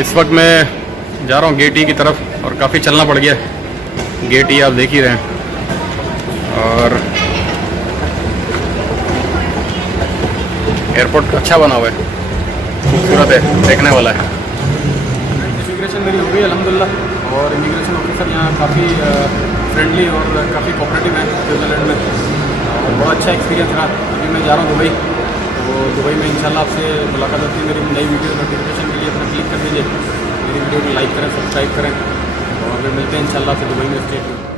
इस वक्त मैं जा रहा हूँ गेट ई की तरफ और काफ़ी चलना पड़ गया। गेट ई आप देख ही रहे हैं और एयरपोर्ट अच्छा बना हुआ है, खूबसूरत है, देखने वाला है। इमिग्रेशन मेरी हो गई अल्हम्दुलिल्लाह, और इमिग्रेशन ऑफिसर यहाँ काफ़ी फ्रेंडली और काफ़ी कोऑपरेटिव है स्विट्ज़रलैंड में, और बहुत अच्छा एक्सपीरियंस रहा। अभी मैं जा रहा हूँ दुबई, तो दुबई में इंशाल्लाह आपसे मुलाकात होती है। मेरी नई वीडियो नोटिफिकेशन के लिए अपना क्लिक कर दीजिए, मेरी वीडियो को लाइक करें, सब्सक्राइब करें, और फिर मिलते हैं इंशाल्लाह आपसे दुबई में। Stay tuned.